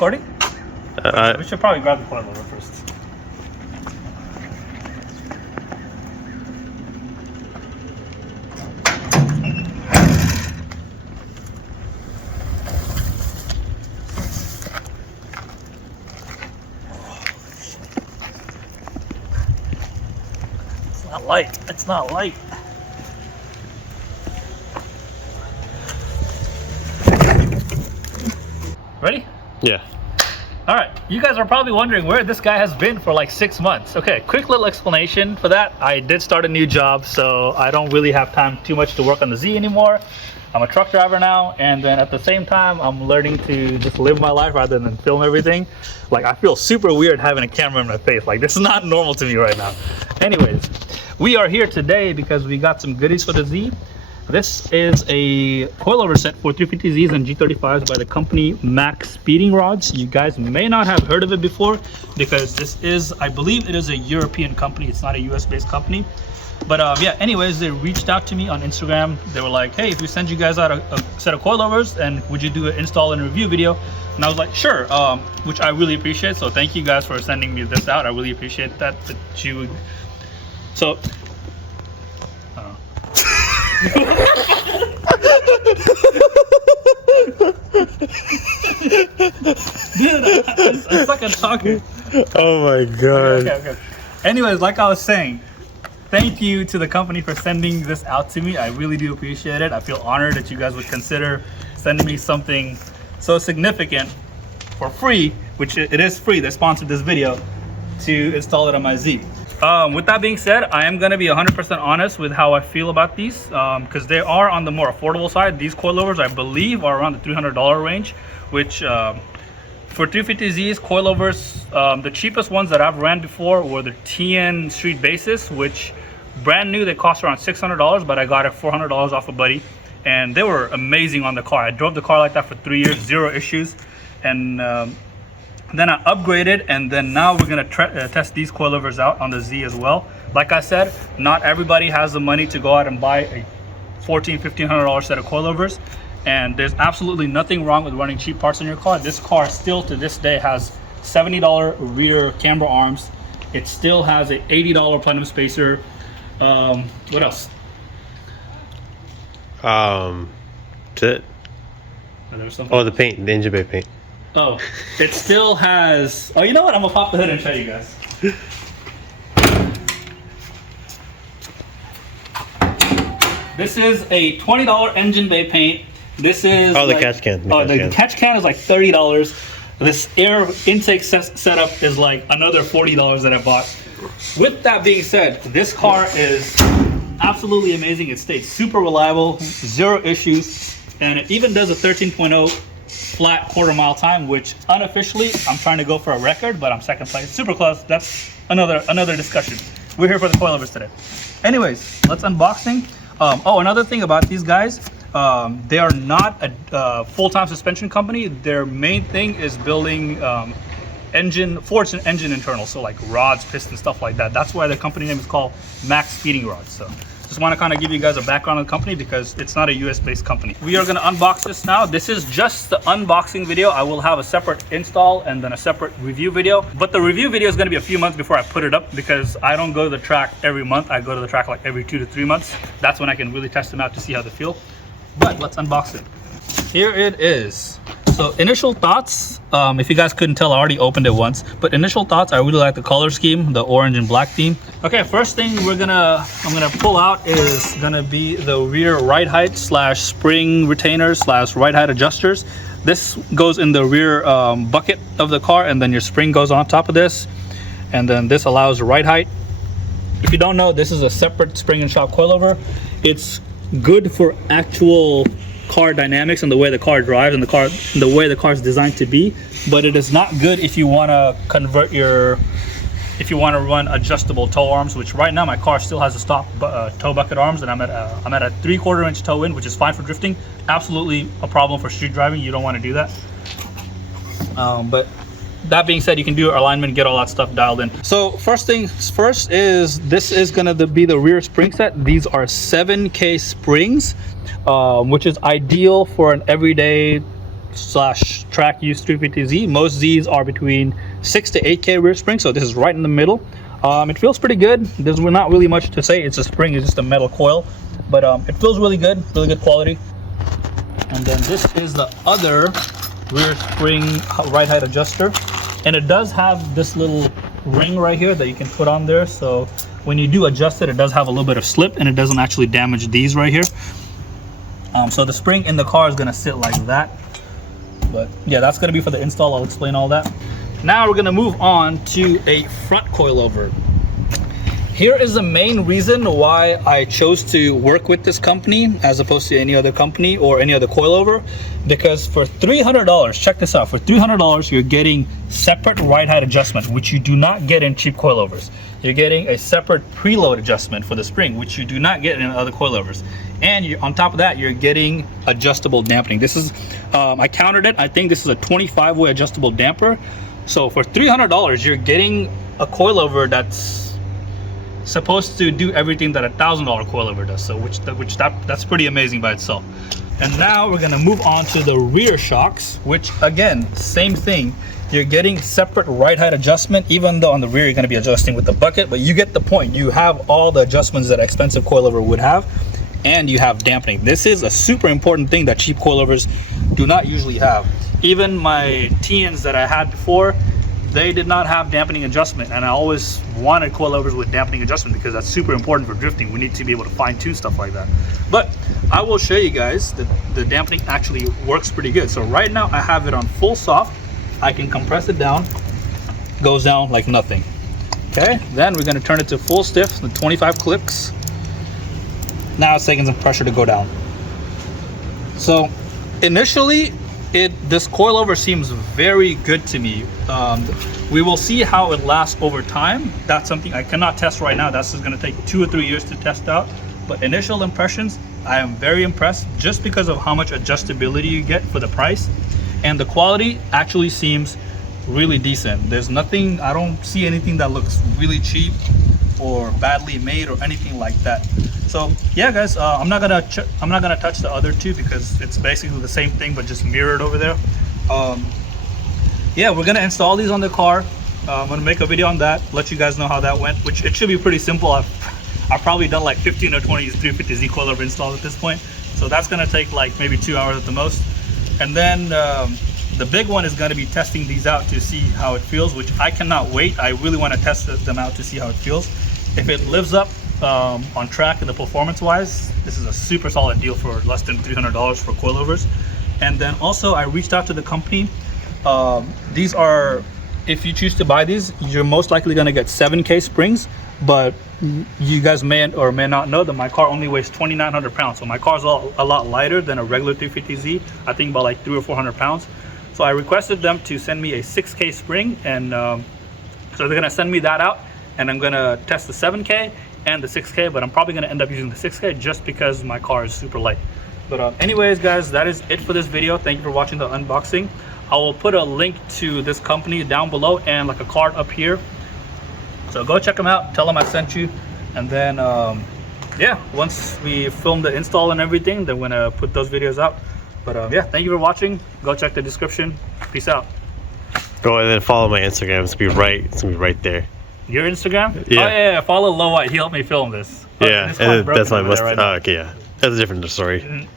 recording? We should probably grab the coilover first. It's not light. It's not light. Ready? Yeah. All right, you guys are probably wondering where this guy has been for like 6 months. Okay, quick little explanation for that. I did start a new job, so I don't really have time too much to work on the Z anymore. I'm a truck driver now, and then at the same time, I'm learning to just live my life rather than film everything. Like, I feel super weird having a camera in my face. Like, this is not normal to me right now. Anyways, we are here today because we got some goodies for the Z. This is a coilover set for 350Zs and G35s by the company MaXpeedingRods. You guys may not have heard of it before because this is, I believe it is a European company. It's not a US based company. But yeah, anyways, they reached out to me on Instagram. They were like, hey, if we send you guys out a set of coilovers, and would you do an install and review video? And I was like, sure, which I really appreciate. So thank you guys for sending me this out. I really appreciate that you would. So, dude, I suck at talking. Oh my god. Okay. Anyways, like I was saying, thank you to the company for sending this out to me. I really do appreciate it. I feel honored that you guys would consider sending me something so significant for free, which it is free. They sponsored this video to install it on my Z. With that being said, I am going to be 100% honest with how I feel about these because they are on the more affordable side. These coilovers, I believe, are around the $300 range, which for 350Zs coilovers, the cheapest ones that I've ran before were the TN Street Basis, which brand new, they cost around $600, but I got it $400 off a buddy, and they were amazing on the car. I drove the car like that for 3 years, zero issues, and then I upgraded, and then now we're gonna test these coilovers out on the Z as well. Like I said, not everybody has the money to go out and buy a $1,500 set of coilovers, and there's absolutely nothing wrong with running cheap parts in your car. This car still to this day has $70 rear camber arms. It still has a $80 plenum spacer. What else? That's it. Oh, the paint, the engine bay paint. Oh, it still has. Oh, you know what? I'm gonna pop the hood and show you guys. This is a $20 engine bay paint. This is the catch can. The catch can is like $30. This air intake setup is like another $40 that I bought. With that being said, this car is absolutely amazing. It stays super reliable, zero issues, and it even does a 13.0 flat quarter-mile time, which unofficially I'm trying to go for a record, but I'm second place. Super close. That's another discussion. We're here for the coilovers today. Anyways, let's unboxing. Oh, another thing about these guys, they are not a full-time suspension company. Their main thing is building Ford's engine internals, so like rods, pistons, stuff like that. That's why the company name is called MaXpeedingRods. So just want to kind of give you guys a background on the company because it's not a US based company. We are going to unbox this now. This is just the unboxing video. I will have a separate install and then a separate review video, but the review video is going to be a few months before I put it up because I don't go to the track every month. I go to the track like every 2 to 3 months. That's when I can really test them out to see how they feel. But let's unbox it. Here it is. So initial thoughts, if you guys couldn't tell, I already opened it once, but initial thoughts, I really like the color scheme, the orange and black theme. Okay, first thing I'm gonna pull out is gonna be the rear ride height slash spring retainers slash ride height adjusters. This goes in the rear bucket of the car, and then your spring goes on top of this, and then this allows ride height. If you don't know, this is a separate spring and shock coilover. It's good for actual car dynamics and the way the car drives and the way the car is designed to be, but it is not good if you want to convert if you want to run adjustable tow arms, which right now my car still has a stock tow bucket arms, and I'm at a 3/4 inch toe in, which is fine for drifting. Absolutely a problem for street driving. You don't want to do that. But that being said, you can do alignment, get all that stuff dialed in. So first things first is this is gonna be the rear spring set. These are 7K springs, which is ideal for an everyday track use 350Z. Most Z's are between 6 to 8K rear spring, so this is right in the middle. It feels pretty good. There's not really much to say. It's a spring, it's just a metal coil, but it feels really good quality. And then this is the other rear spring ride height adjuster, and it does have this little ring right here that you can put on there, so when you do adjust it, it does have a little bit of slip and it doesn't actually damage these right here. So the spring in the car is going to sit like that, but yeah, that's going to be for the install. I'll explain all that. Now we're going to move on to a front coilover. Here is the main reason why I chose to work with this company as opposed to any other company or any other coilover, because for $300, check this out, for $300 you're getting separate ride height adjustment, which you do not get in cheap coilovers. You're getting a separate preload adjustment for the spring, which you do not get in other coilovers. And on top of that, you're getting adjustable dampening. This is, I counted it, I think this is a 25-way adjustable damper. So for $300, you're getting a coilover that's supposed to do everything that a $1,000 coilover does. So that's pretty amazing by itself. And now we're gonna move on to the rear shocks, which again, same thing. You're getting separate ride height adjustment, even though on the rear you're gonna be adjusting with the bucket, but you get the point. You have all the adjustments that an expensive coilover would have, and you have dampening. This is a super important thing that cheap coilovers do not usually have. Even my TNs that I had before, they did not have dampening adjustment, and I always wanted coilovers with dampening adjustment because that's super important for drifting. We need to be able to fine-tune stuff like that. But I will show you guys that the dampening actually works pretty good. So right now I have it on full soft. I can compress it down, goes down like nothing. Okay, then we're gonna turn it to full stiff, the 25 clicks. Now it's taking some pressure to go down. So initially, this coilover seems very good to me. We will see how it lasts over time. That's something I cannot test right now. That's just gonna take 2 or 3 years to test out. But initial impressions, I am very impressed just because of how much adjustability you get for the price. And the quality actually seems really decent. There's nothing, I don't see anything that looks really cheap or badly made or anything like that. So yeah, guys, I'm not gonna touch the other two because it's basically the same thing but just mirrored over there. Yeah, we're gonna install these on the car. I'm gonna make a video on that, let you guys know how that went, which it should be pretty simple. I've probably done like 15 or 20 350Z coilover installs at this point, so that's gonna take like maybe 2 hours at the most. And then the big one is gonna be testing these out to see how it feels, which I cannot wait. I really wanna test them out to see how it feels. If it lives up on track and the performance wise, this is a super solid deal for less than $300 for coilovers. And then also I reached out to the company. These are, if you choose to buy these, you're most likely gonna get 7K springs, but you guys may or may not know that my car only weighs 2,900 pounds. So my car's a lot lighter than a regular 350Z, I think about like 300 or 400 pounds. So I requested them to send me a 6K spring, and so they're gonna send me that out, and I'm gonna test the 7K and the 6K, but I'm probably gonna end up using the 6K just because my car is super light. But anyways, guys, that is it for this video. Thank you for watching the unboxing. I will put a link to this company down below and like a card up here. So go check them out, tell them I sent you, and then yeah, once we film the install and everything, then we're gonna put those videos out. But yeah, thank you for watching. Go check the description. Peace out. Go and then follow my Instagram. It's gonna be right there. Your Instagram? Yeah. Oh yeah, follow Low White. He helped me film this. Yeah, and that's my must. Right okay, yeah, that's a different story.